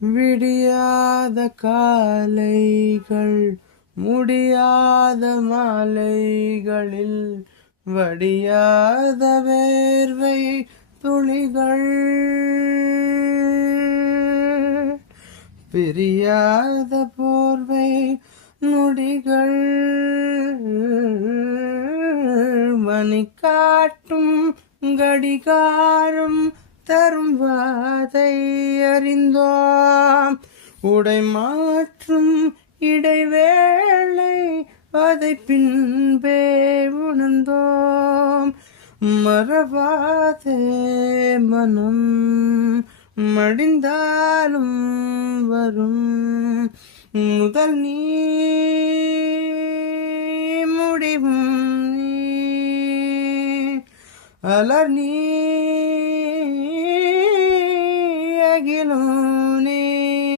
விடியாத காலைகள் முடியாத மாலைகளில் வடியாத வேர்வை துளிகள் பிரியாத போர்வை நொடிகள் மணி காட்டும் கடிகாரம் தரும் வாதை அறிந்தோம் உடை மாற்றும் இடைவேளை அதை பின்பே உணர்ந்தோம் மறவாதே மனம் மடிந்தாலும் வரும் முதல் நீ முடிவும் நீ அலர் நீ அகிலும்